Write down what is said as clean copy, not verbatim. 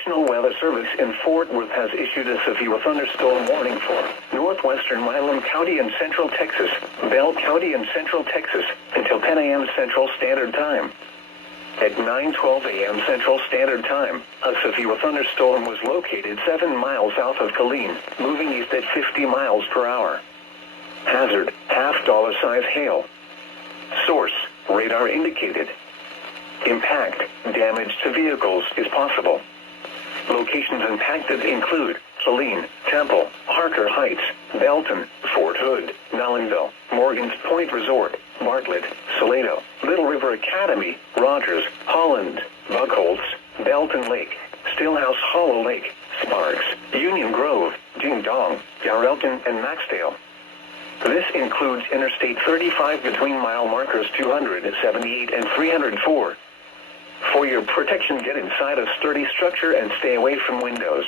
National Weather Service in Fort Worth has issued a severe thunderstorm warning for northwestern Milam County and Central Texas, Bell County and Central Texas, until 10 a.m. Central Standard Time. At 9:12 a.m. Central Standard Time, a severe thunderstorm was located 7 miles south of Killeen, moving east at 50 miles per hour. Hazard, $half size hail. Source, radar indicated. Impact, damage to vehicles is possible. Locations impacted include Killeen, Temple, Harker Heights, Belton, Fort Hood, Nolanville, Morgan's Point Resort, Bartlett, Salado, Little River Academy, Rogers, Holland, Buckholz, Belton Lake, Stillhouse Hollow Lake, Sparks, Union Grove, Ding Dong, Yarrelton, and Maxdale. This includes Interstate 35 between mile markers 278 and 304. For your protection, get inside a sturdy structure and stay away from windows.